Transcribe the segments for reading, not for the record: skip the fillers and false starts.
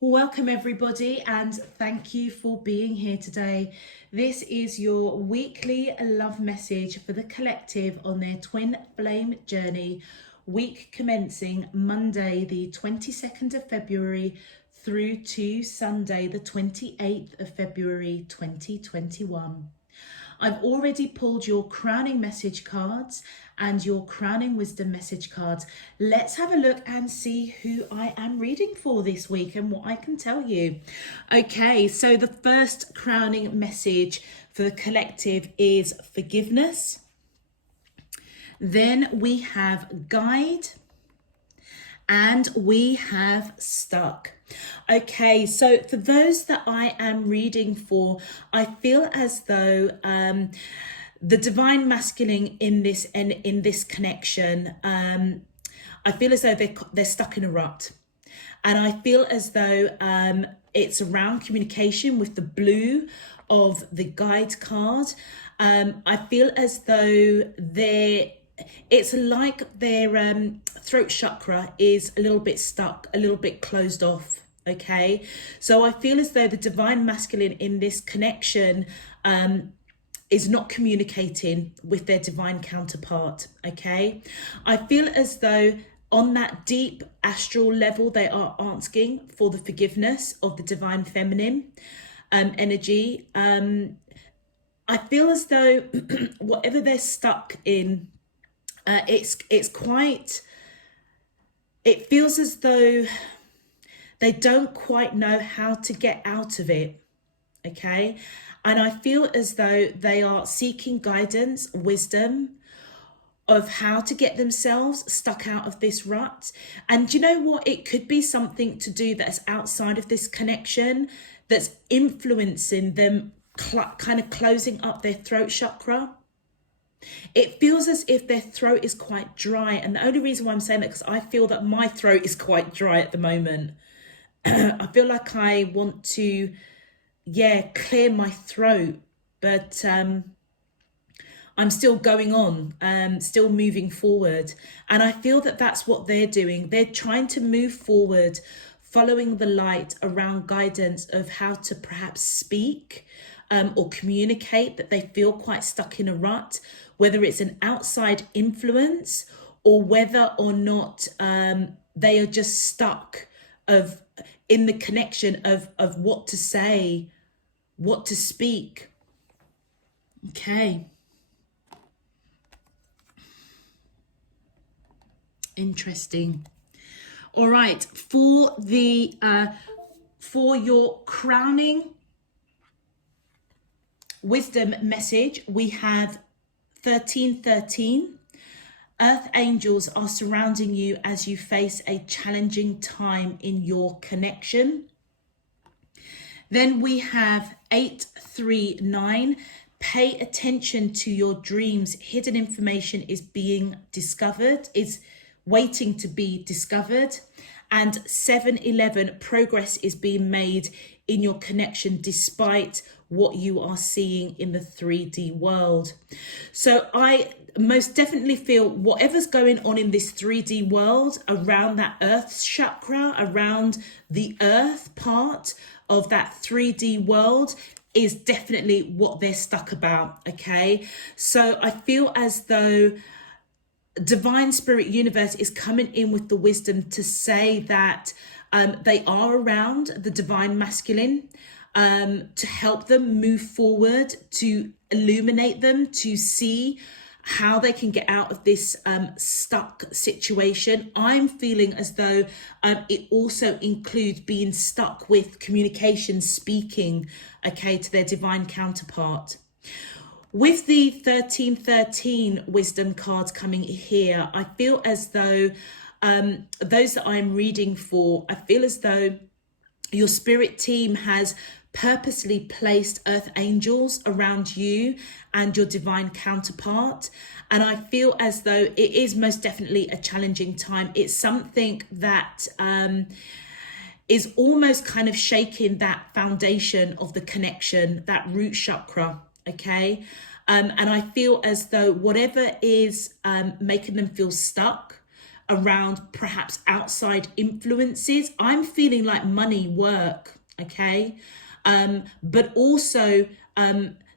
Welcome everybody, and thank you for being here today. This is your weekly love message for the collective on their twin flame journey, week commencing Monday the 22nd of February through to Sunday the 28th of February 2021. I've already pulled your crowning message cards and your crowning wisdom message cards. Let's have a look and see who I am reading for this week and what I can tell you. Okay, so the first crowning message for the collective is forgiveness. Then we have guide. And we have stuck. Okay, so for those that I am reading for, I feel as though the divine masculine in this connection, I feel as though they're stuck in a rut, and I feel as though it's around communication with the blue of the guide card. I feel as though it's like their throat chakra is a little bit stuck, a little bit closed off. Okay, so I feel as though the divine masculine in this connection is not communicating with their divine counterpart. Okay, I feel as though on that deep astral level they are asking for the forgiveness of the divine feminine energy. I feel as though whatever they're stuck in, it's quite, it feels as though they don't quite know how to get out of it. Okay, and I feel as though they are seeking guidance, wisdom of how to get themselves stuck out of this rut. And you know what, it could be something to do that's outside of this connection that's influencing them, kind of closing up their throat chakra. It feels as if their throat is quite dry. And the only reason why I'm saying that, because I feel that my throat is quite dry at the moment. I feel like I want to, clear my throat. But I'm still going on, still moving forward. And I feel that that's what they're doing. They're trying to move forward, following the light around guidance of how to perhaps speak or communicate, that they feel quite stuck in a rut, whether it's an outside influence or whether or not they are just stuck in the connection of what to say, what to speak. Okay. Interesting. All right, for your crowning wisdom message, we have 1313. Earth angels are surrounding you as you face a challenging time in your connection. Then we have 839. Pay attention to your dreams. Hidden information is being discovered, is waiting to be discovered. And 711, progress is being made in your connection despite what you are seeing in the 3D world. So I most definitely feel whatever's going on in this 3D world around that earth chakra, around the earth part of that 3D world, is definitely what they're stuck about. Okay, so I feel as though divine spirit universe is coming in with the wisdom to say that they are around the divine masculine to help them move forward, to illuminate them, to see how they can get out of this stuck situation. I'm feeling as though it also includes being stuck with communication, speaking, okay, to their divine counterpart. With the 1313 wisdom cards coming here, I feel as though those that I'm reading for, I feel as though your spirit team has purposely placed earth angels around you and your divine counterpart. And I feel as though it is most definitely a challenging time. It's something that is almost kind of shaking that foundation of the connection, that root chakra. Okay. And I feel as though whatever is making them feel stuck, around perhaps outside influences. I'm feeling like money, work, okay? But also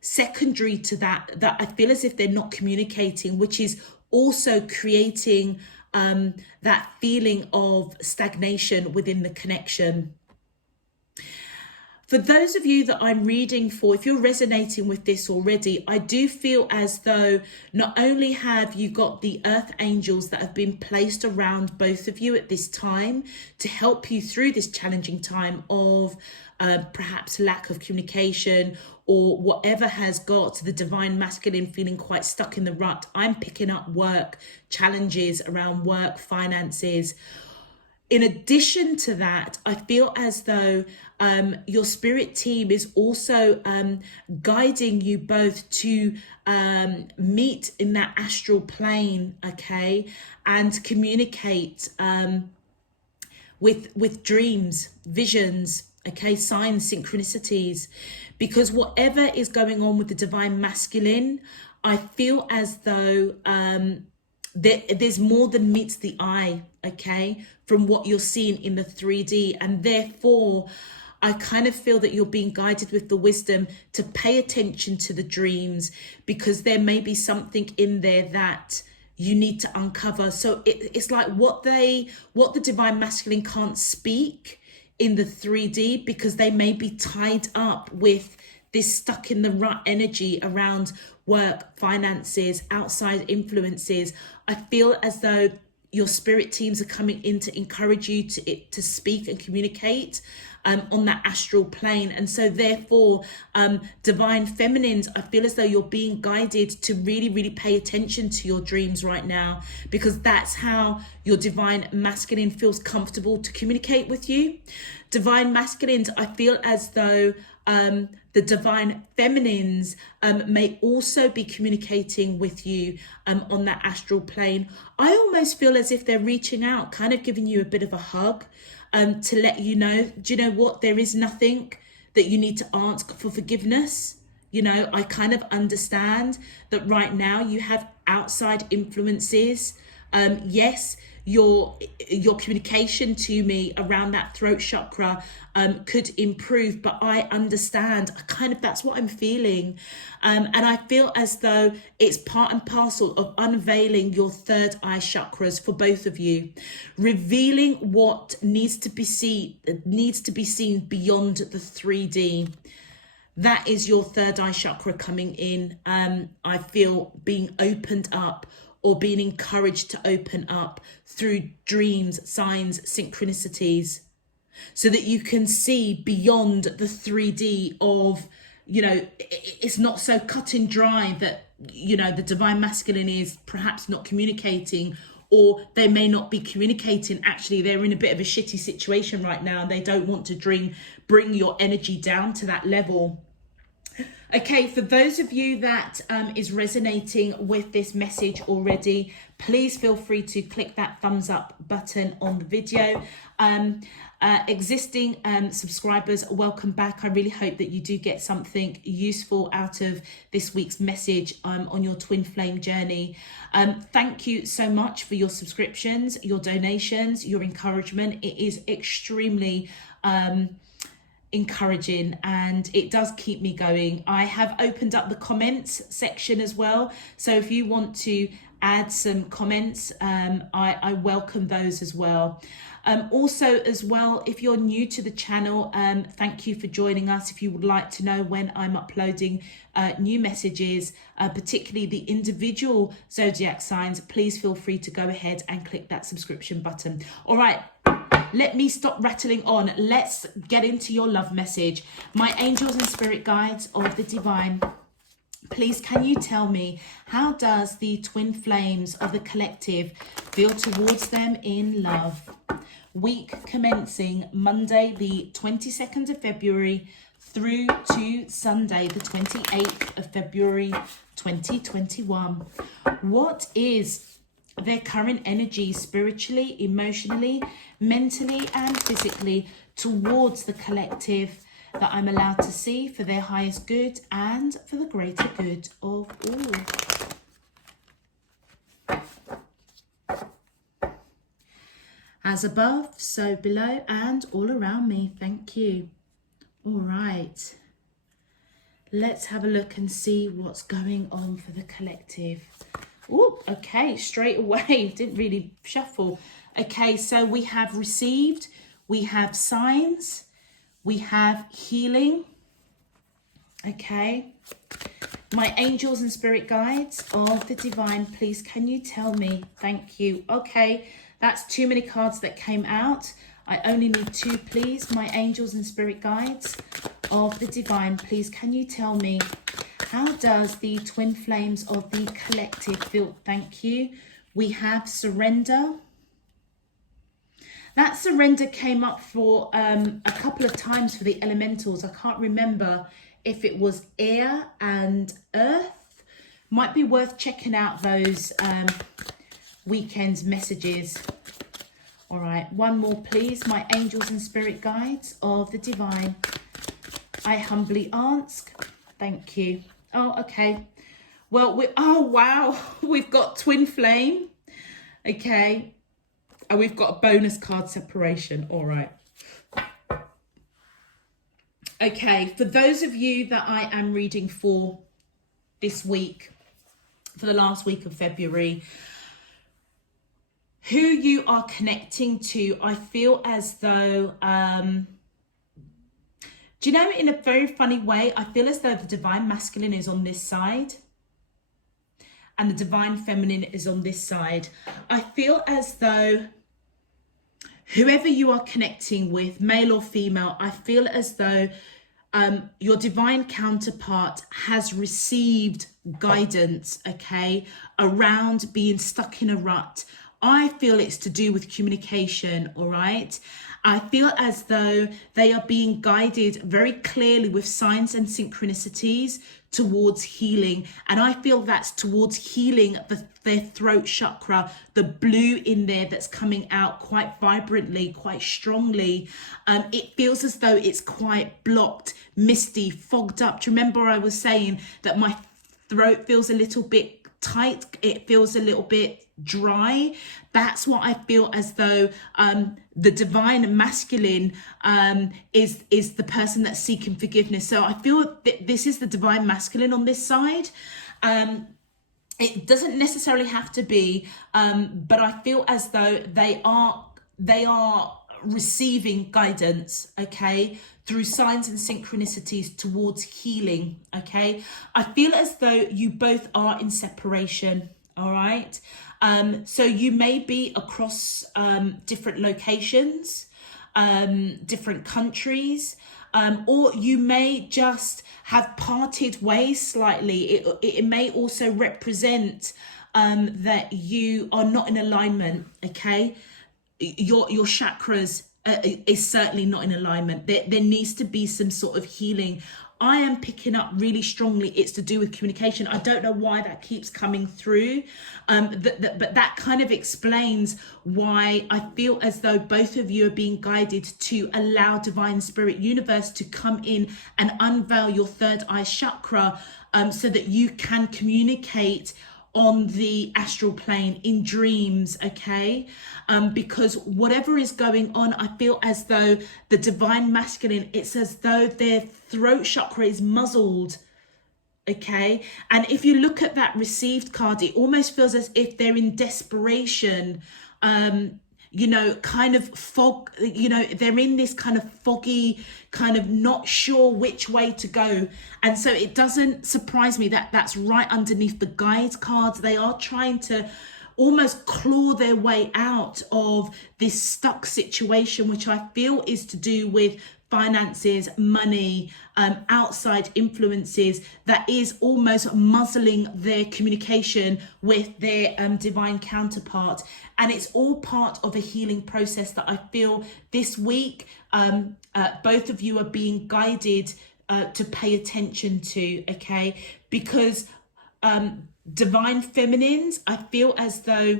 secondary to that, that I feel as if they're not communicating, which is also creating that feeling of stagnation within the connection. For those of you that I'm reading for, if you're resonating with this already, I do feel as though not only have you got the earth angels that have been placed around both of you at this time to help you through this challenging time of perhaps lack of communication or whatever has got the divine masculine feeling quite stuck in the rut. I'm picking up work, challenges around work, finances. In addition to that, I feel as though your spirit team is also guiding you both to meet in that astral plane, okay, and communicate with dreams, visions, okay, signs, synchronicities, because whatever is going on with the divine masculine, I feel as though there's more than meets the eye, okay, from what you're seeing in the 3D. And therefore, I kind of feel that you're being guided with the wisdom to pay attention to the dreams, because there may be something in there that you need to uncover. So it's like what the divine masculine can't speak in the 3D, because they may be tied up with this stuck in the rut energy around work, finances, outside influences. I feel as though your spirit teams are coming in to encourage you to speak and communicate on that astral plane. And so therefore, divine feminines, I feel as though you're being guided to really, really pay attention to your dreams right now, because that's how your divine masculine feels comfortable to communicate with you. Divine masculines, I feel as though the divine feminines may also be communicating with you on that astral plane. I almost feel as if they're reaching out, kind of giving you a bit of a hug to let you know, do you know what? There is nothing that you need to ask for forgiveness. You know, I kind of understand that right now you have outside influences. Yes, your communication to me around that throat chakra could improve, but I understand, that's what I'm feeling. And I feel as though it's part and parcel of unveiling your third eye chakras for both of you, revealing what needs to be seen beyond the 3D. That is your third eye chakra coming in. I feel being opened up, or being encouraged to open up through dreams, signs, synchronicities, so that you can see beyond the 3D of, you know, it's not so cut and dry that, you know, the divine masculine is perhaps not communicating, or they may not be communicating. Actually, they're in a bit of a shitty situation right now, and they don't want to bring your energy down to that level. Okay, for those of you that is resonating with this message already, please feel free to click that thumbs up button on the video. Existing subscribers, welcome back. I really hope that you do get something useful out of this week's message on your twin flame journey. Thank you so much for your subscriptions, your donations, your encouragement. It is extremely encouraging, and it does keep me going. I have opened up the comments section as well, so if you want to add some comments, I welcome those as well. Also as well, if you're new to the channel, thank you for joining us. If you would like to know when I'm uploading new messages, particularly the individual zodiac signs, please feel free to go ahead and click that subscription button. All right, let me stop rattling on. Let's get into your love message. My angels and spirit guides of the divine, please can you tell me, how does the twin flames of the collective feel towards them in love? Week commencing Monday the 22nd of February through to Sunday the 28th of February 2021. What is their current energy spiritually, emotionally, mentally and physically towards the collective that I'm allowed to see for their highest good and for the greater good of all? As above, so below, and all around me. Thank you. All right. Let's have a look and see what's going on for the collective. Oh, okay, straight away. Didn't really shuffle. Okay, so we have received, we have signs, we have healing. Okay. My angels and spirit guides of the divine, please can you tell me? Thank you. Okay, that's too many cards that came out. I only need 2, please. My angels and spirit guides of the divine, please can you tell me, how does the twin flames of the collective feel? Thank you. We have surrender. That surrender came up for a couple of times for the elementals. I can't remember if it was air and earth. Might be worth checking out those weekend's messages. All right, one more, please. My angels and spirit guides of the divine, I humbly ask. Thank you. Oh, okay. Well, oh, wow. We've got twin flame. Okay. And we've got a bonus card separation. All right. Okay. For those of you that I am reading for this week, for the last week of February, who you are connecting to, I feel as though, do you know, in a very funny way, I feel as though the divine masculine is on this side and the divine feminine is on this side. I feel as though whoever you are connecting with, male or female, I feel as though your divine counterpart has received guidance, okay, around being stuck in a rut. I feel it's to do with communication, all right? I feel as though they are being guided very clearly with signs and synchronicities towards healing. And I feel that's towards healing their throat chakra, the blue in there that's coming out quite vibrantly, quite strongly. It feels as though it's quite blocked, misty, fogged up. Do you remember I was saying that my throat feels a little bit tight? It feels a little bit dry. That's what I feel as though the divine masculine is the person that's seeking forgiveness. So I feel that this is the divine masculine on this side. It doesn't necessarily have to be, but I feel as though they are receiving guidance, okay, through signs and synchronicities towards healing, okay. I feel as though you both are in separation, all right. So you may be across different locations, different countries, or you may just have parted ways slightly. It may also represent that you are not in alignment, okay. Your chakras is certainly not in alignment. There needs to be some sort of healing. I am picking up really strongly it's to do with communication. I don't know why that keeps coming through, but that kind of explains why I feel as though both of you are being guided to allow divine spirit universe to come in and unveil your third eye chakra, so that you can communicate on the astral plane in dreams, okay? Because whatever is going on, I feel as though the divine masculine, it's as though their throat chakra is muzzled, okay? And if you look at that received card, it almost feels as if they're in desperation, you know, kind of fog, you know, they're in this kind of foggy, kind of not sure which way to go. And so it doesn't surprise me that that's right underneath the guide cards. They are trying to almost claw their way out of this stuck situation, which I feel is to do with finances, money, outside influences, that is almost muzzling their communication with their divine counterpart. And it's all part of a healing process that I feel this week both of you are being guided to pay attention to, okay? Because divine feminines, I feel as though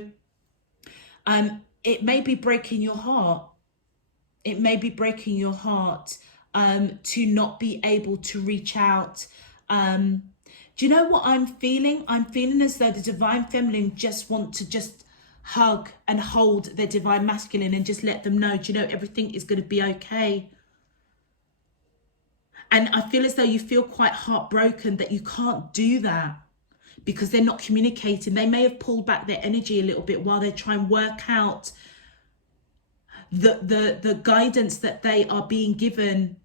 it may be breaking your heart. It may be breaking your heart to not be able to reach out. Do you know what I'm feeling? I'm feeling as though the divine feminine just want to just hug and hold their divine masculine and just let them know, do you know, everything is going to be okay. And I feel as though you feel quite heartbroken that you can't do that because they're not communicating. They may have pulled back their energy a little bit while they try and work out the guidance that they are being given,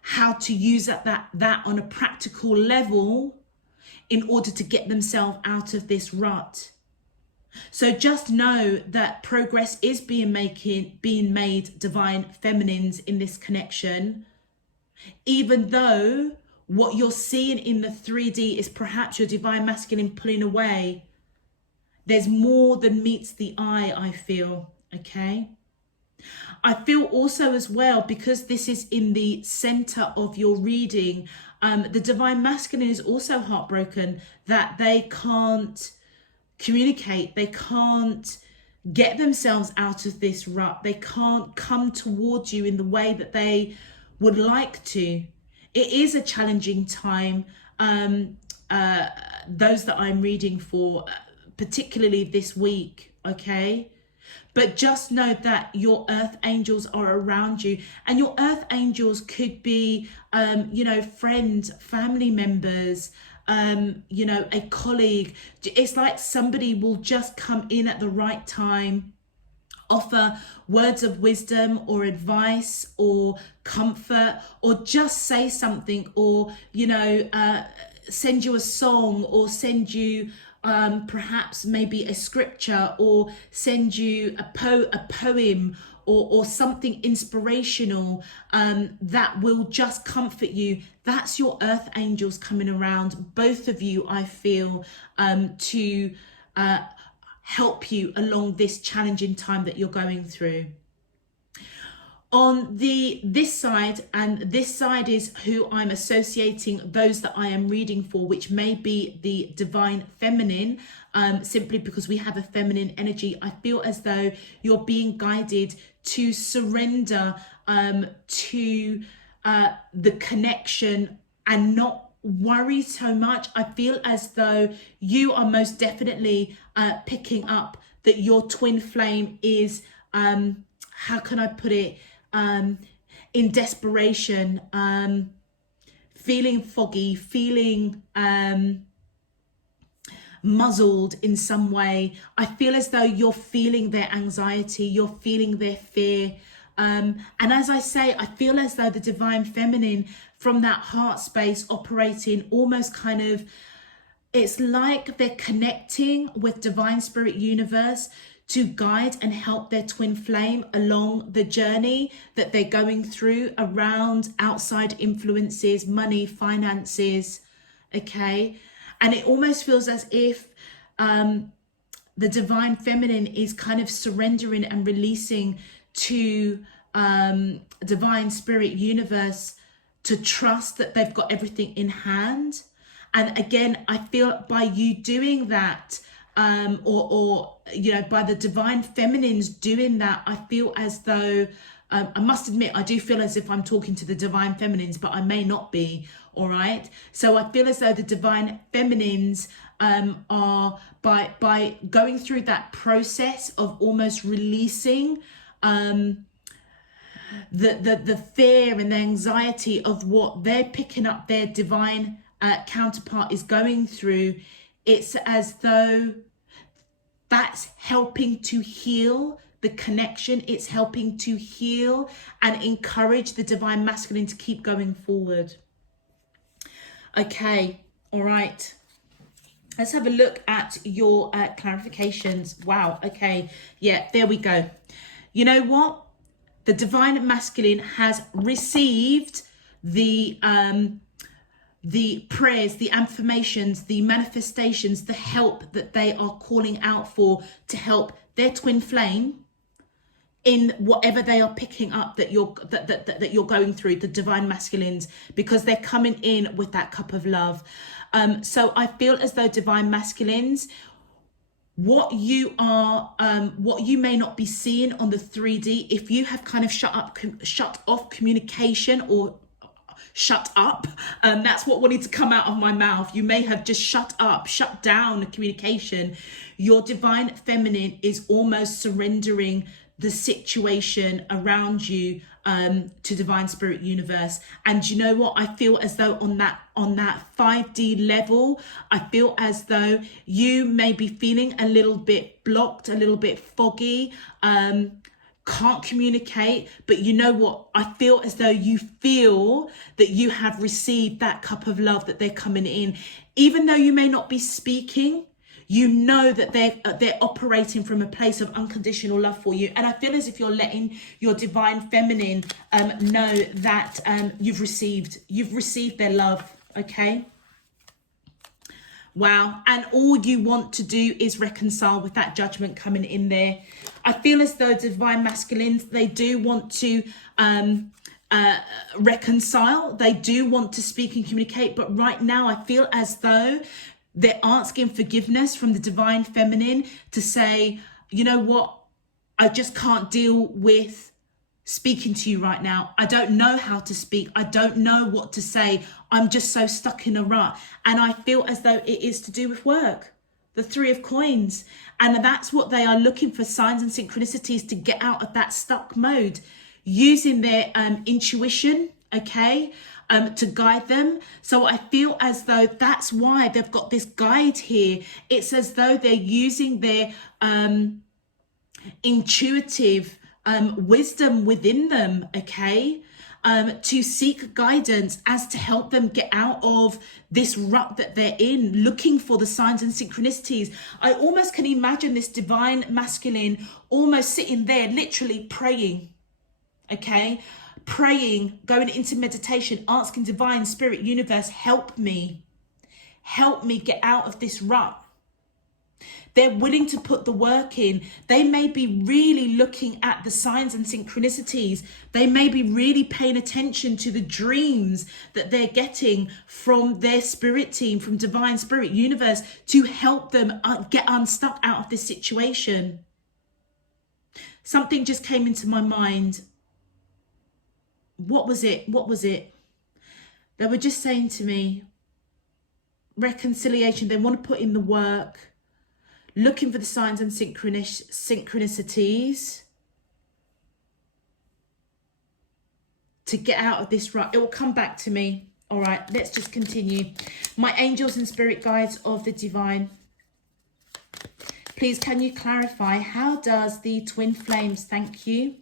how to use that on a practical level in order to get themselves out of this rut. So just know that progress is being made, divine feminines, in this connection, even though what you're seeing in the 3D is perhaps your divine masculine pulling away. There's more than meets the eye, I feel, okay? I feel also as well, because this is in the center of your reading, the divine masculine is also heartbroken that they can't communicate. They can't get themselves out of this rut. They can't come towards you in the way that they would like to. It is a challenging time. Those that I'm reading for, particularly this week, okay? But just know that your earth angels are around you, and your earth angels could be, you know, friends, family members, you know, a colleague. It's like somebody will just come in at the right time, offer words of wisdom or advice or comfort, or just say something, or, you know, send you a song, or send you perhaps maybe a scripture, or send you a poem, or something inspirational that will just comfort you. That's your earth angels coming around, both of you, I feel, to help you along this challenging time that you're going through. On this side, and this side is who I'm associating those that I am reading for, which may be the divine feminine, simply because we have a feminine energy. I feel as though you're being guided to surrender to the connection and not worry so much. I feel as though you are most definitely picking up that your twin flame is, how can I put it, in desperation, feeling foggy, feeling muzzled in some way. I feel as though you're feeling their anxiety, you're feeling their fear. And as I say, I feel as though the divine feminine, from that heart space, operating almost kind of, it's like they're connecting with divine spirit universe to guide and help their twin flame along the journey that they're going through around outside influences, money, finances, okay? And it almost feels as if the divine feminine is kind of surrendering and releasing to divine spirit universe to trust that they've got everything in hand. And again, I feel by you doing that, or you know, by the divine feminines doing that, I feel as though, I must admit, I do feel as if I'm talking to the divine feminines, but I may not be, all right? So I feel as though the divine feminines are, by going through that process of almost releasing the fear and the anxiety of what they're picking up their divine counterpart is going through. It's as though that's helping to heal the connection. It's helping to heal and encourage the divine masculine to keep going forward. Okay, all right. Let's have a look at your clarifications. Wow, okay. Yeah, there we go. You know what? The divine masculine has received the prayers, the affirmations, the manifestations, the help that they are calling out for to help their twin flame in whatever they are picking up that you're going through, the divine masculines, because they're coming in with that cup of love. So I feel as though divine masculines, what you may not be seeing on the 3D, if you have kind of shut off communication, or shut up. That's what wanted to come out of my mouth. You may have just shut up, shut down the communication. Your divine feminine is almost surrendering the situation around you to divine spirit universe. And you know what? I feel as though on that 5D level, I feel as though you may be feeling a little bit blocked, a little bit foggy, can't communicate. But you know what? I feel as though you feel that you have received that cup of love, that they're coming in. Even though you may not be speaking, you know that they're operating from a place of unconditional love for you. And I feel as if you're letting your divine feminine know that you've received their love. Okay. Wow. And all you want to do is reconcile with that judgment coming in there. I feel as though divine masculines, they do want to reconcile. They do want to speak and communicate. But right now, I feel as though they're asking forgiveness from the divine feminine to say, you know what? I just can't deal with speaking to you right now. I don't know how to speak. I don't know what to say. I'm just so stuck in a rut. And I feel as though it is to do with work. The 3 of coins. And that's what they are looking for, signs and synchronicities to get out of that stuck mode, using their intuition, okay, to guide them. So I feel as though that's why they've got this guide here. It's as though they're using their intuitive wisdom within them, okay, to seek guidance as to help them get out of this rut that they're in, looking for the signs and synchronicities. I almost can imagine this divine masculine almost sitting there literally praying, okay, praying, going into meditation, asking divine spirit universe, help me get out of this rut. They're willing to put the work in. They may be really looking at the signs and synchronicities. They may be really paying attention to the dreams that they're getting from their spirit team, from divine spirit universe, to help them get unstuck out of this situation. Something just came into my mind. What was it? They were just saying to me, reconciliation. They want to put in the work, looking for the signs and synchronicities to get out of this rut. It will come back to me. All right, let's just continue. My angels and spirit guides of the divine, please, can you clarify, how does the twin flames, thank you.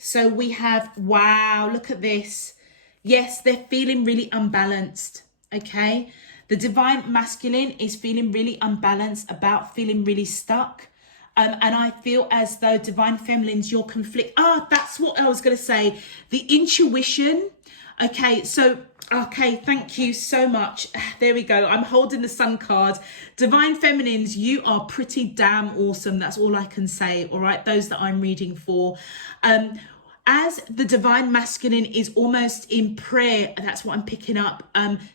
So we have, wow, look at this. Yes, they're feeling really unbalanced, okay? The divine masculine is feeling really unbalanced, about feeling really stuck. And I feel as though divine feminines, your conflict. That's what I was going to say. The intuition. Okay, so, okay, thank you so much. There we go. I'm holding the sun card. Divine feminines, you are pretty damn awesome. That's all I can say. All right, those that I'm reading for. As the divine masculine is almost in prayer, that's what I'm picking up,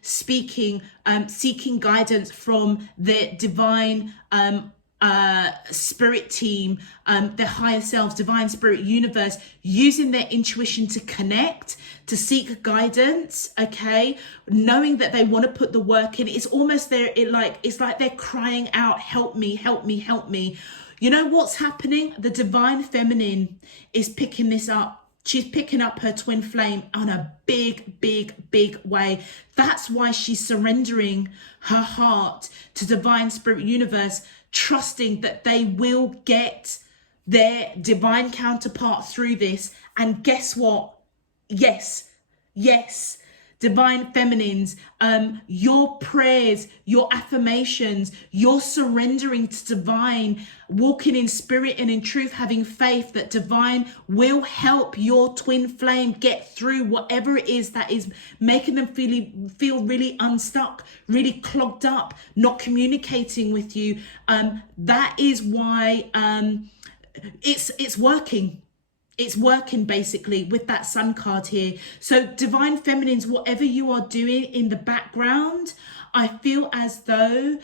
speaking, seeking guidance from their divine spirit team, their higher selves, divine spirit universe, using their intuition to connect, to seek guidance, okay, knowing that they want to put the work in. It's almost it's like they're crying out, help me, help me, help me. You know what's happening? The divine feminine is picking this up. She's picking up her twin flame on a big, big, big way. That's why she's surrendering her heart to divine spirit universe, trusting that they will get their divine counterpart through this. And guess what? Yes, divine feminines, your prayers, your affirmations, your surrendering to divine, walking in spirit and in truth, having faith that divine will help your twin flame get through whatever it is that is making them feel really unstuck, really clogged up, not communicating with you. That is why it's working. It's working basically with that sun card here. So divine feminines, whatever you are doing in the background, I feel as though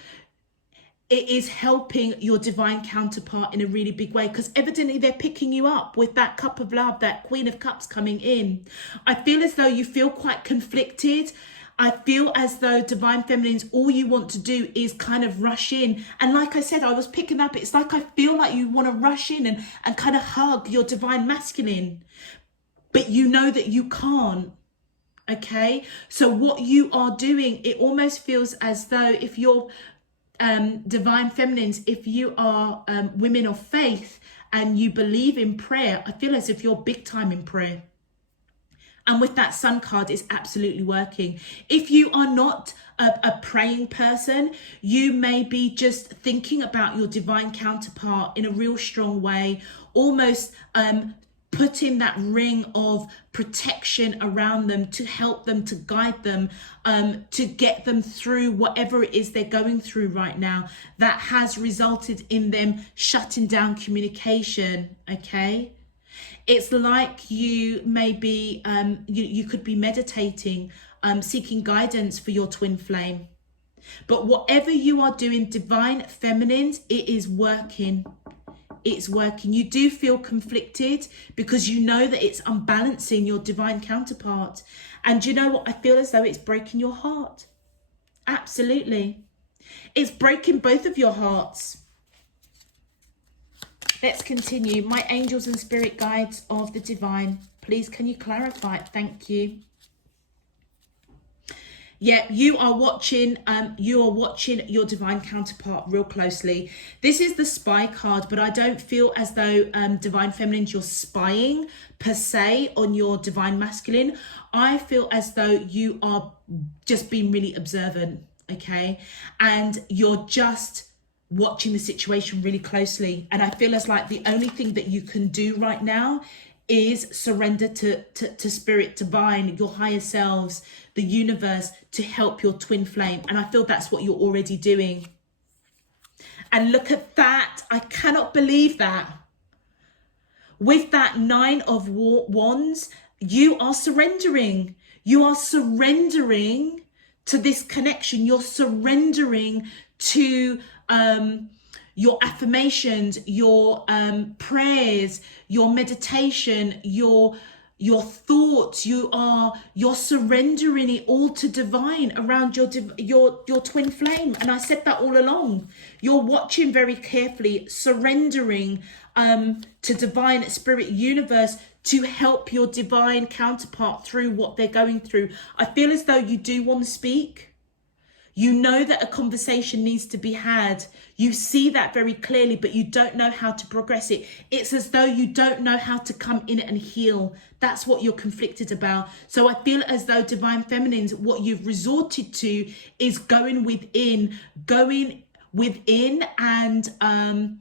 it is helping your divine counterpart in a really big way, because evidently they're picking you up with that cup of love, that Queen of Cups coming in. I feel as though you feel quite conflicted. I feel as though divine feminines, all you want to do is kind of rush in. And like I said, I was picking up, it's like I feel like you want to rush in and kind of hug your divine masculine, but you know that you can't. Okay, so what you are doing, it almost feels as though if you're divine feminines, if you are women of faith and you believe in prayer, I feel as if you're big time in prayer. And with that Sun card, it's absolutely working. If you are not a praying person, you may be just thinking about your divine counterpart in a real strong way, almost putting that ring of protection around them to help them, to guide them, to get them through whatever it is they're going through right now that has resulted in them shutting down communication. Okay, it's like you may be you could be meditating, seeking guidance for your twin flame, but whatever you are doing, divine feminines, it is working. It's working. You do feel conflicted because you know that it's unbalancing your divine counterpart. And you know what? I feel as though it's breaking your heart. Absolutely. It's breaking both of your hearts. Let's continue. My angels and spirit guides of the divine, please can you clarify it? Thank you. Yeah, you are watching your divine counterpart real closely. This is the spy card, but I don't feel as though divine feminines, you're spying per se on your divine masculine. I feel as though you are just being really observant, okay? And you're just watching the situation really closely. And I feel as like the only thing that you can do right now is surrender to spirit divine, your higher selves, the universe, to help your twin flame. And I feel that's what you're already doing. And look at that. I cannot believe that. With that 9 of Wands, you are surrendering. You are surrendering to this connection. You're surrendering to your affirmations, your prayers, your meditation, your thoughts. You're surrendering it all to divine around your twin flame. And I said that all along. You're watching very carefully, surrendering to divine spirit universe to help your divine counterpart through what they're going through. I feel as though you do want to speak. You know that a conversation needs to be had. You see that very clearly, but you don't know how to progress it. It's as though you don't know how to come in and heal. That's what you're conflicted about. So I feel as though divine feminines, what you've resorted to is going within and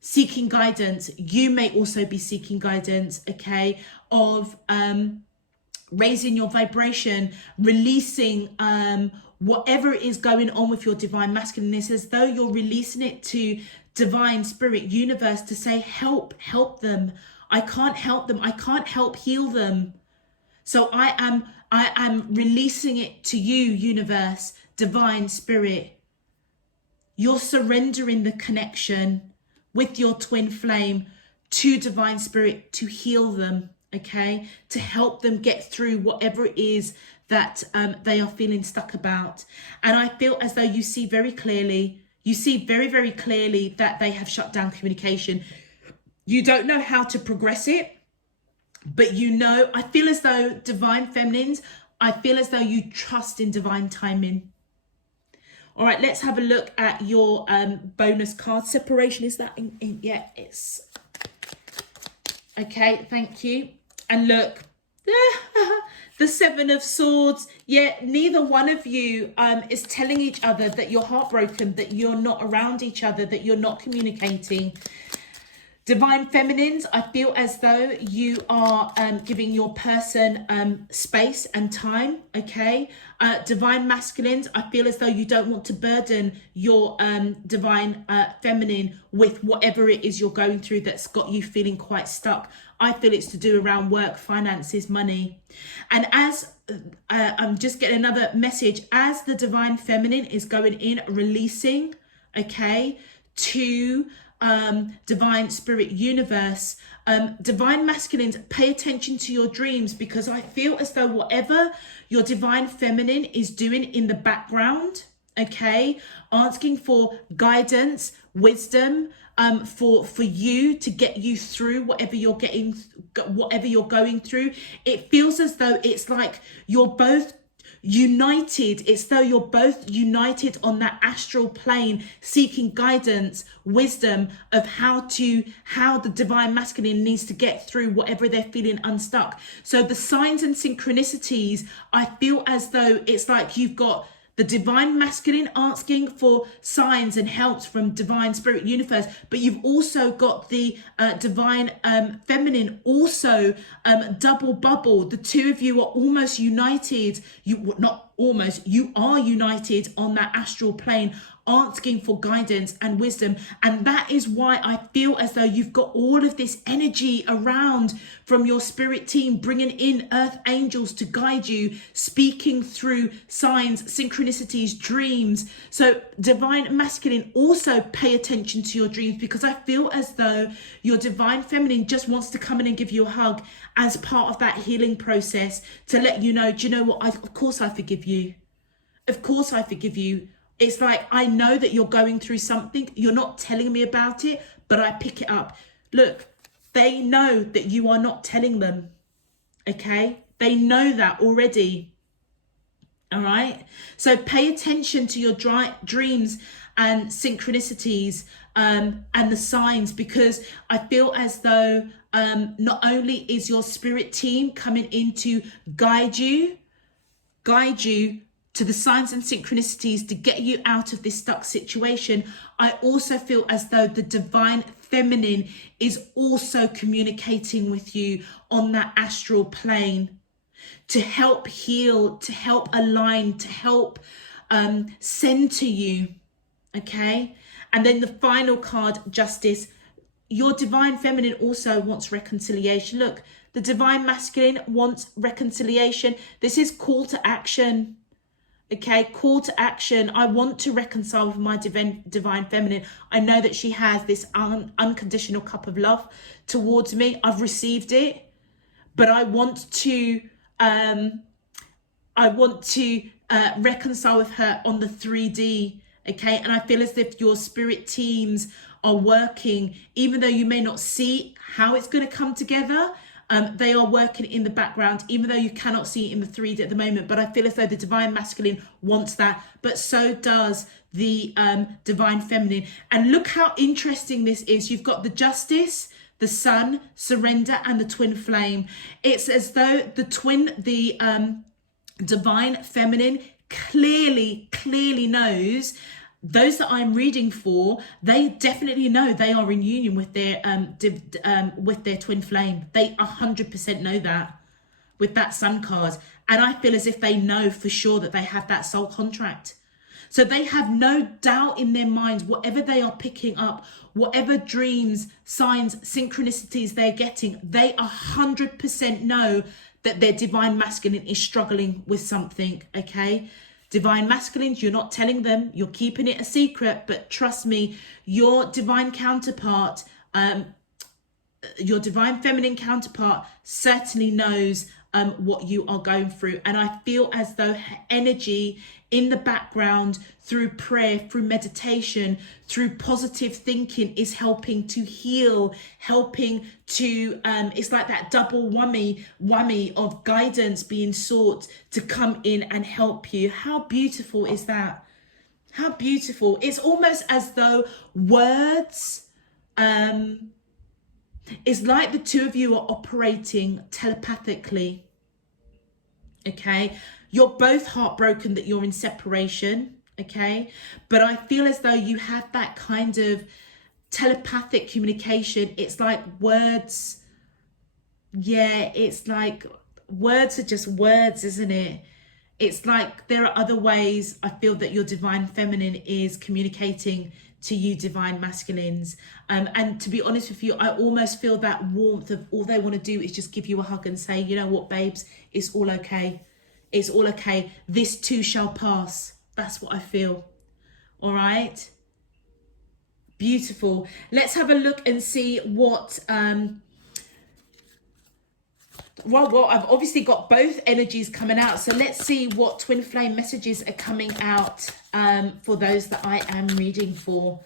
seeking guidance. You may also be seeking guidance, okay, of raising your vibration, releasing whatever is going on with your divine masculine. It's as though you're releasing it to divine spirit universe to say, help them. I can't help them. I can't help heal them. So I am releasing it to you, universe, divine spirit. You're surrendering the connection with your twin flame to divine spirit to heal them, okay? To help them get through whatever it is that they are feeling stuck about. And I feel as though you see very clearly, very, very clearly that they have shut down communication. You don't know how to progress it, but you know, I feel as though divine feminines, I feel as though you trust in divine timing. All right, let's have a look at your bonus card. Separation, is that in? Yeah, it's okay. Thank you. And look, the 7 of Swords. Yeah, neither one of you is telling each other that you're heartbroken, that you're not around each other, that you're not communicating. Divine feminines, I feel as though you are giving your person space and time, okay? Divine masculines, I feel as though you don't want to burden your divine feminine with whatever it is you're going through that's got you feeling quite stuck. I feel it's to do around work, finances, money. And as I'm just getting another message, as the divine feminine is going in, releasing, okay, to divine spirit universe. Divine masculines, pay attention to your dreams, because I feel as though whatever your divine feminine is doing in the background, okay, asking for guidance, wisdom, for you to get you through whatever you're going through. It feels as though it's like you're both united. It's though you're both united on that astral plane, seeking guidance, wisdom of how the divine masculine needs to get through whatever they're feeling unstuck. So the signs and synchronicities, I feel as though it's like you've got the divine masculine asking for signs and helps from divine spirit universe, but you've also got the divine feminine also double bubble. The two of you are almost united. You are united on that astral plane, asking for guidance and wisdom. And that is why I feel as though you've got all of this energy around from your spirit team, bringing in earth angels to guide you, speaking through signs, synchronicities, dreams. So divine masculine, also pay attention to your dreams, because I feel as though your divine feminine just wants to come in and give you a hug as part of that healing process, to let you know, do you know what? Of course I forgive you. Of course I forgive you. It's like, I know that you're going through something. You're not telling me about it, but I pick it up. Look, they know that you are not telling them. Okay? They know that already. All right? So pay attention to your dreams and synchronicities and the signs, because I feel as though not only is your spirit team coming in to guide you to the signs and synchronicities to get you out of this stuck situation, I also feel as though the divine feminine is also communicating with you on that astral plane to help heal, to help align, to help center you, okay? And then the final card, Justice. Your divine feminine also wants reconciliation. Look, the divine masculine wants reconciliation. This is call to action. Okay, call to action. I want to reconcile with my divine feminine. I know that she has this unconditional cup of love towards me. I've received it, but I want to reconcile with her on the 3D. Okay, and I feel as if your spirit teams are working, even though you may not see how it's going to come together. They are working in the background, even though you cannot see it in the 3D at the moment. But I feel as though the divine masculine wants that, but so does the divine feminine. And look how interesting this is. You've got the Justice, the Sun, Surrender, and the Twin Flame. It's as though the divine feminine clearly knows. Those that I'm reading for, they definitely know they are in union with their twin flame. They 100% know that with that Sun card. And I feel as if they know for sure that they have that soul contract. So they have no doubt in their minds, whatever they are picking up, whatever dreams, signs, synchronicities they're getting, they 100% know that their divine masculine is struggling with something, okay? Divine masculines, you're not telling them, you're keeping it a secret, but trust me, your divine counterpart, your divine feminine counterpart certainly knows what you are going through. And I feel as though her energy in the background, through prayer, through meditation, through positive thinking, is helping to heal, helping to, it's like that double whammy of guidance being sought to come in and help you. How beautiful is that? How beautiful. It's almost as though words, it's like the two of you are operating telepathically. Okay, you're both heartbroken that you're in separation. Okay, but I feel as though you have that kind of telepathic communication. It's like words. Yeah, it's like words are just words, isn't it? It's like there are other ways I feel that your divine feminine is communicating to you divine masculines. And to be honest with you, I almost feel that warmth of all they want to do is just give you a hug and say, you know what, babes, it's all okay. It's all okay. This too shall pass. That's what I feel. All right. Beautiful. Let's have a look and see what well, I've obviously got both energies coming out. So let's see what twin flame messages are coming out for those that I am reading for.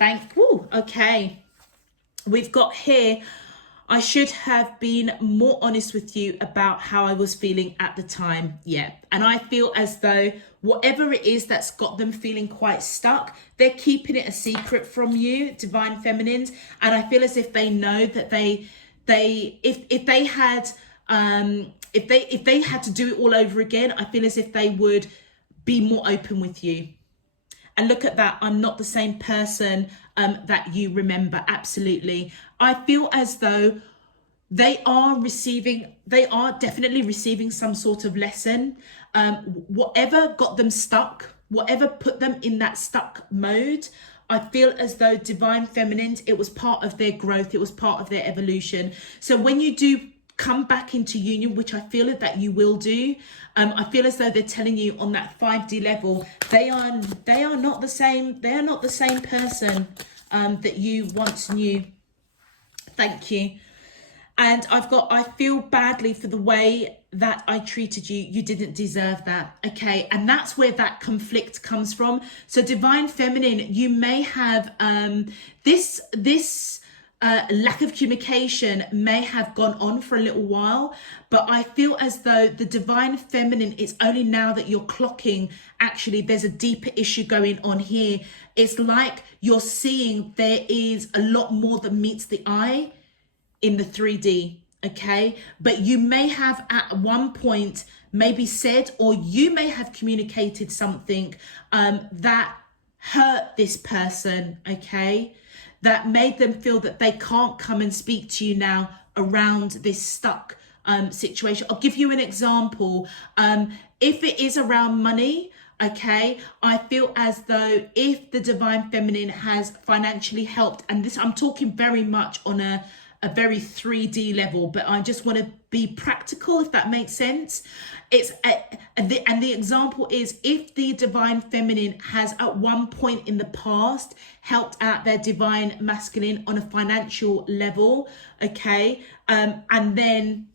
Okay. We've got here, I should have been more honest with you about how I was feeling at the time. Yeah. And I feel as though whatever it is that's got them feeling quite stuck, they're keeping it a secret from you, divine feminines. And I feel as if they know that if they had to do it all over again, I feel as if they would be more open with you. And look at that, I'm not the same person that you remember. Absolutely. I feel as though they are definitely receiving some sort of lesson. Whatever got them stuck, whatever put them in that stuck mode, I feel as though divine feminines, it was part of their growth, it was part of their evolution. So when you do come back into union, which I feel that you will do, I feel as though they're telling you on that 5D level, they are not the same. They are not the same person that you once knew. Thank you. And I feel badly for the way that I treated you. You didn't deserve that. Okay. And that's where that conflict comes from. So divine feminine, you may have this lack of communication may have gone on for a little while, but I feel as though the divine feminine, it's only now that you're clocking, actually, there's a deeper issue going on here. It's like you're seeing there is a lot more that meets the eye in the 3D, okay? But you may have at one point maybe said, or you may have communicated something that hurt this person, okay? That made them feel that they can't come and speak to you now around this stuck situation. I'll give you an example. If it is around money, okay, I feel as though if the divine feminine has financially helped, and this I'm talking very much on a very 3D level, but I just want to be practical, if that makes sense. And the example is, if the divine feminine has at one point in the past helped out their divine masculine on a financial level, okay, and then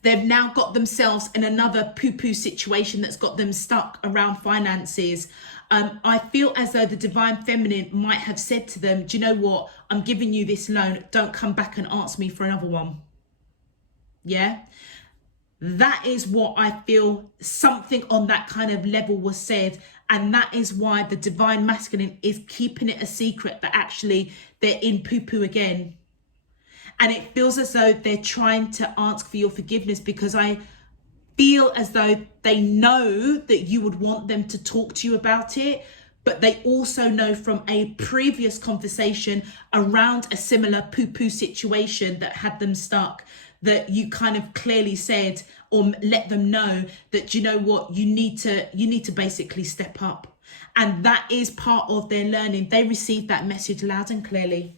they've now got themselves in another poo-poo situation that's got them stuck around finances. I feel as though the divine feminine might have said to them, do you know what? I'm giving you this loan. Don't come back and ask me for another one. Yeah. That is what I feel, something on that kind of level was said. And that is why the divine masculine is keeping it a secret that actually they're in poo-poo again. And it feels as though they're trying to ask for your forgiveness, because I feel as though they know that you would want them to talk to you about it, but they also know from a previous conversation around a similar poo-poo situation that had them stuck, that you kind of clearly said or let them know that, you know what, you need to basically step up. And that is part of their learning. They received that message loud and clearly.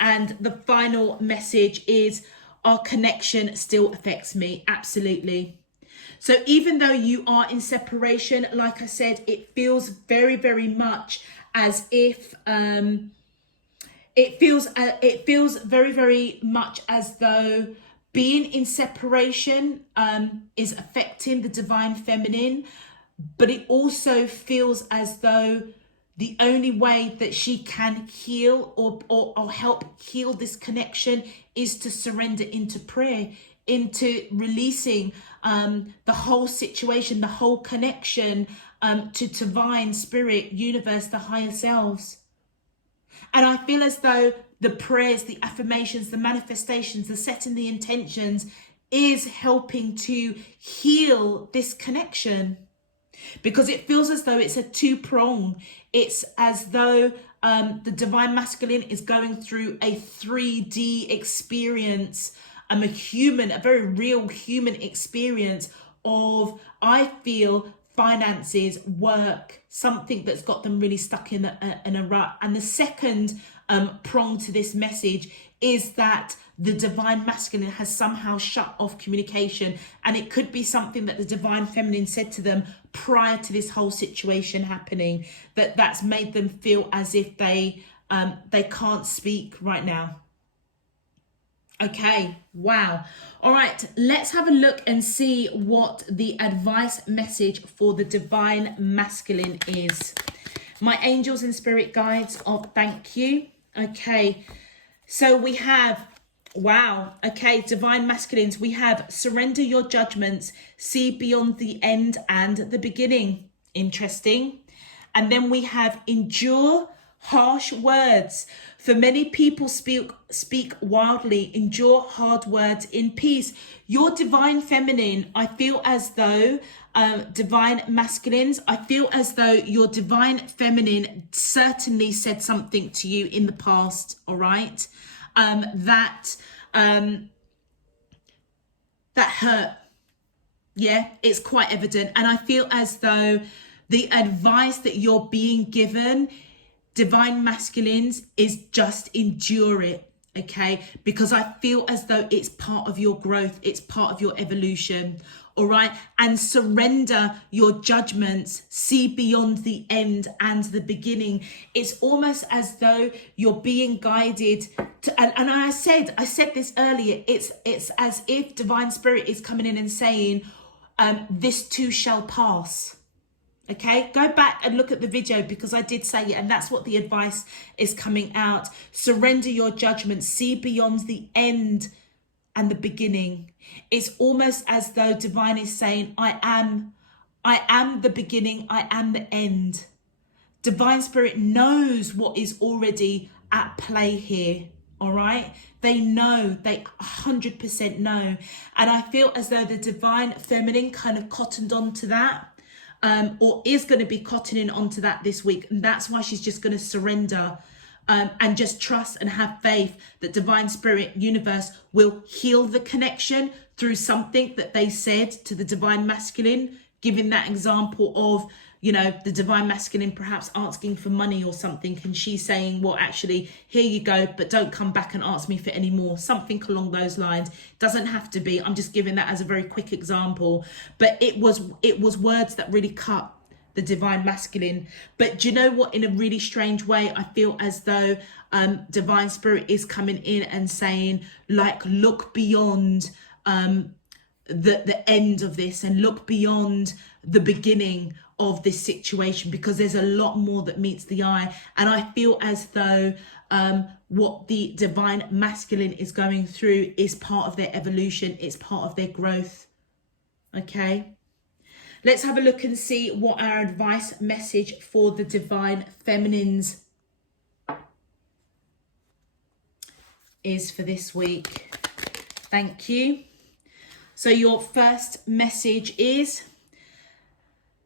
And the final message is, our connection still affects me. Absolutely. So even though you are in separation, like I said, it feels very, very much as if it feels very, very much as though being in separation is affecting the divine feminine, but it also feels as though the only way that she can heal or help heal this connection is to surrender into prayer, into releasing the whole situation, the whole connection to divine spirit, universe, the higher selves. And I feel as though the prayers, the affirmations, the manifestations, the setting the intentions is helping to heal this connection. Because it feels as though it's a two-prong. It's as though the divine masculine is going through a 3D experience, a very real human experience of, I feel, finances, work, something that's got them really stuck in a rut. And the second prong to this message is that the divine masculine has somehow shut off communication, and it could be something that the divine feminine said to them prior to this whole situation happening, that's made them feel as if they can't speak right now. Okay, wow. All right, let's have a look and see what the advice message for the divine masculine is. My angels and spirit guides, thank you. Okay, so we have, wow, okay, divine masculines, we have surrender your judgments, see beyond the end and the beginning. Interesting. And then we have endure harsh words. For many people speak wildly, endure hard words in peace. Your divine feminine, I feel as though, divine masculines, I feel as though your divine feminine certainly said something to you in the past, all right? That hurt. Yeah, it's quite evident. And I feel as though the advice that you're being given, divine masculines, is just endure it, okay? Because I feel as though it's part of your growth, it's part of your evolution, all right? And surrender your judgments, see beyond the end and the beginning. It's almost as though you're being guided to, and I said this earlier, it's as if divine spirit is coming in and saying, this too shall pass. Okay, go back and look at the video because I did say it, and that's what the advice is coming out. Surrender your judgment, see beyond the end and the beginning. It's almost as though divine is saying, I am the beginning, I am the end. Divine spirit knows what is already at play here, all right? They know, they 100% know. And I feel as though the divine feminine kind of cottoned on to that. Or is going to be cottoning onto that this week. And that's why she's just going to surrender and just trust and have faith that divine spirit universe will heal the connection through something that they said to the divine masculine, giving that example of, you know, the divine masculine perhaps asking for money or something, and she's saying, well, actually, here you go, but don't come back and ask me for any more. Something along those lines. Doesn't have to be. I'm just giving that as a very quick example. But it was words that really cut the divine masculine. But do you know what? In a really strange way, I feel as though divine spirit is coming in and saying, like, look beyond the end of this and look beyond the beginning of this situation, because there's a lot more that meets the eye. And I feel as though what the divine masculine is going through is part of their evolution, it's part of their growth. Okay, let's have a look and see what our advice message for the divine feminines is for this week. Thank you. So your first message is,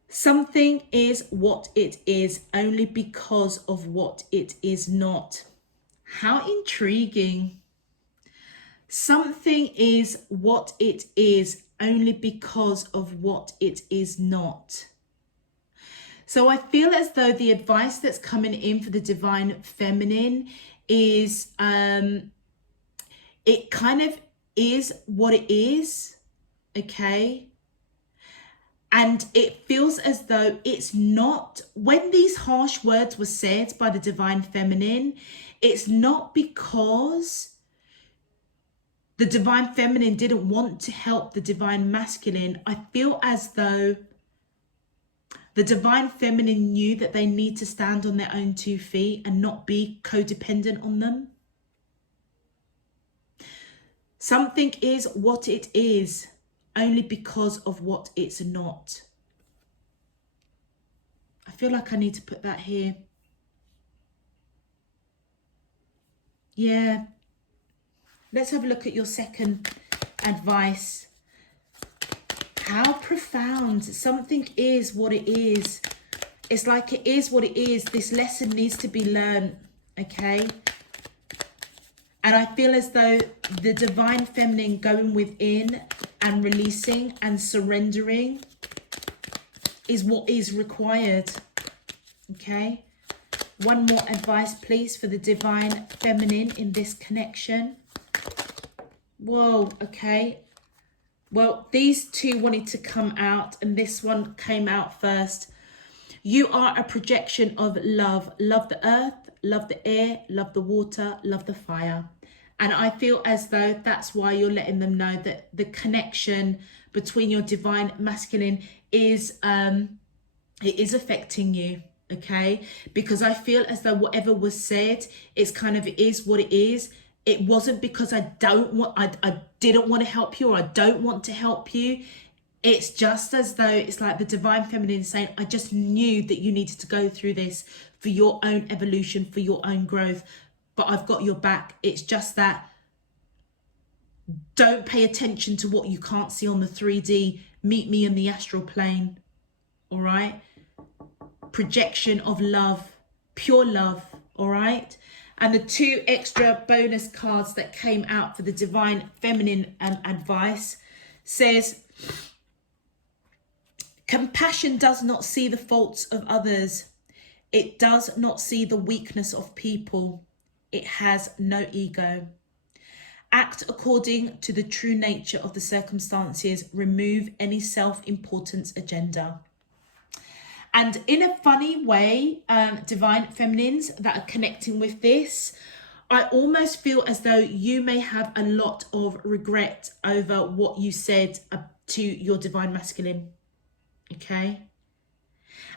something is what it is only because of what it is not. How intriguing. Something is what it is only because of what it is not. So I feel as though the advice that's coming in for the divine feminine is, it kind of is what it is, okay? And it feels as though it's not, when these harsh words were said by the divine feminine, it's not because the divine feminine didn't want to help the divine masculine. I feel as though the divine feminine knew that they need to stand on their own 2 feet and not be codependent on them. Something is what it is only because of what it's not. I feel like I need to put that here. Yeah. Let's have a look at your second advice. How profound. Something is what it is. It's like it is what it is. This lesson needs to be learned, okay? And I feel as though the divine feminine going within and releasing and surrendering is what is required, okay? One more advice, please, for the divine feminine in this connection. Whoa, okay. Well, these two wanted to come out and this one came out first. You are a projection of love. Love the earth, love the air, love the water, love the fire. And I feel as though that's why you're letting them know that the connection between your divine masculine is it is affecting you, okay? Because I feel as though whatever was said, it's kind of, it is what it is. It wasn't because I didn't want to help you, or I don't want to help you. It's just as though it's like the divine feminine saying, I just knew that you needed to go through this for your own evolution, for your own growth, but I've got your back. It's just that don't pay attention to what you can't see on the 3D. Meet me in the astral plane, all right? Projection of love, pure love, all right? And the two extra bonus cards that came out for the divine feminine advice says, compassion does not see the faults of others. It does not see the weakness of people. It has no ego. Act according to the true nature of the circumstances. Remove any self-importance agenda. And in a funny way, divine feminines that are connecting with this, I almost feel as though you may have a lot of regret over what you said to your divine masculine. Okay?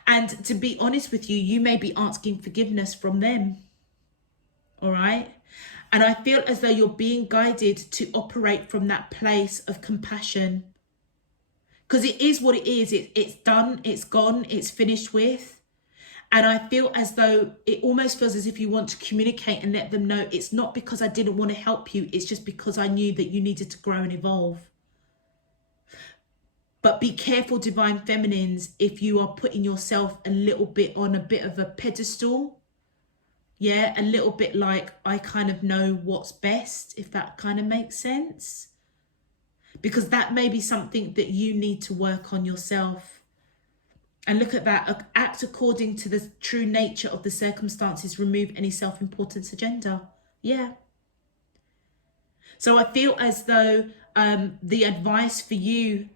And to be honest with you, you may be asking forgiveness from them. All right? And I feel as though you're being guided to operate from that place of compassion. Because it is what it is. It's done, it's gone, it's finished with. And I feel as though it almost feels as if you want to communicate and let them know it's not because I didn't want to help you. It's just because I knew that you needed to grow and evolve. But be careful, divine feminines, if you are putting yourself a little bit on a bit of a pedestal. Yeah, a little bit like, I kind of know what's best, if that kind of makes sense. Because that may be something that you need to work on yourself. And look at that. Act according to the true nature of the circumstances. Remove any self-importance agenda. Yeah. So I feel as though the advice for you,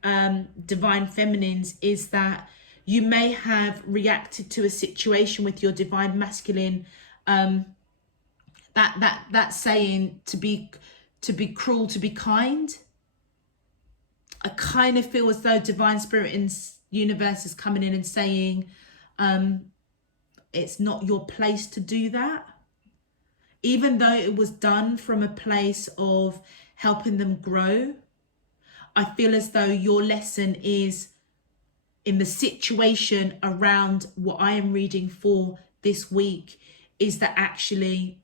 divine feminines, is that you may have reacted to a situation with your divine masculine, that saying to be cruel, to be kind. I kind of feel as though divine spirit in universe is coming in and saying, it's not your place to do that. Even though it was done from a place of helping them grow, I feel as though your lesson is in the situation around what I am reading for this week is that actually,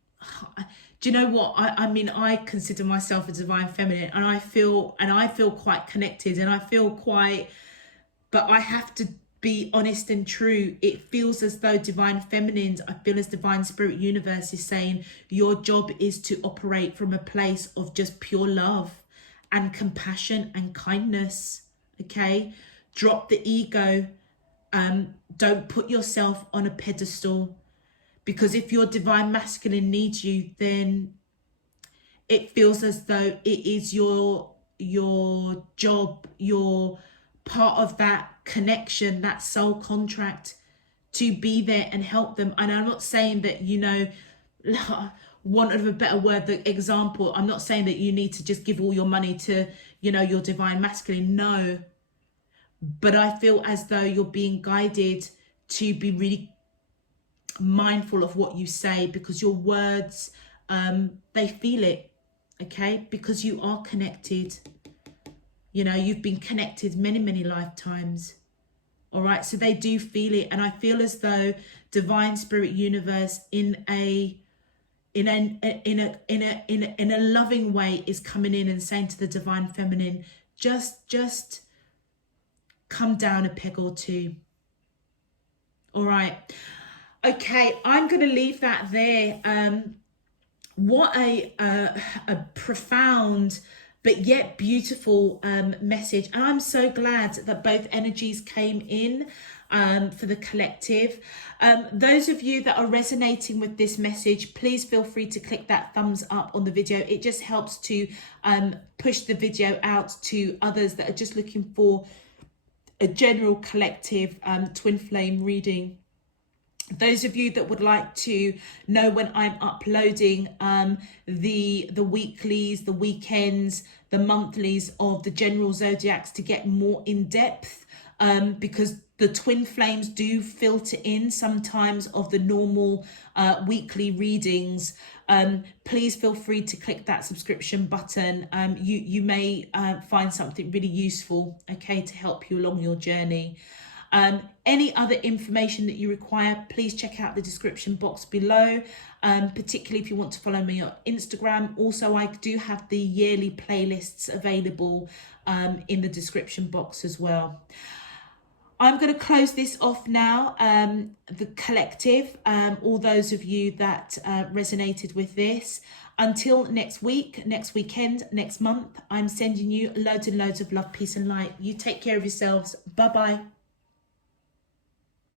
do you know what? I mean, I consider myself a divine feminine, and I feel quite connected, and I feel quite, but I have to be honest and true. It feels as though divine feminines, I feel as divine spirit universe is saying your job is to operate from a place of just pure love and compassion and kindness. Okay, drop the ego. Don't put yourself on a pedestal, because if your divine masculine needs you, then it feels as though it is your job, your part of that connection, that soul contract, to be there and help them. And I'm not saying that, you know, want of a better word, the example, I'm not saying that you need to just give all your money to, you know, your divine masculine. No. But I feel as though you're being guided to be really mindful of what you say, because your words, they feel it. Okay, because you are connected. You know, you've been connected many lifetimes. All right, so they do feel it. And I feel as though divine spirit universe in a loving way is coming in and saying to the divine feminine, just come down a peg or two. All right. Okay, I'm going to leave that there. What a profound but yet beautiful message. And I'm so glad that both energies came in. for the collective. Those of you that are resonating with this message, please feel free to click that thumbs up on the video. It just helps to push the video out to others that are just looking for a general collective twin flame reading. Those of you that would like to know when I'm uploading the weeklies, the weekends, the monthlies of the general zodiacs to get more in depth, because the twin flames do filter in sometimes of the normal weekly readings, please feel free to click that subscription button. You may find something really useful, okay, to help you along your journey. Any other information that you require, please check out the description box below, particularly if you want to follow me on Instagram. Also, I do have the yearly playlists available in the description box as well. I'm going to close this off now. The collective, all those of you that resonated with this, until next week, next weekend, next month, I'm sending you loads and loads of love, peace and light. You take care of yourselves. Bye-bye.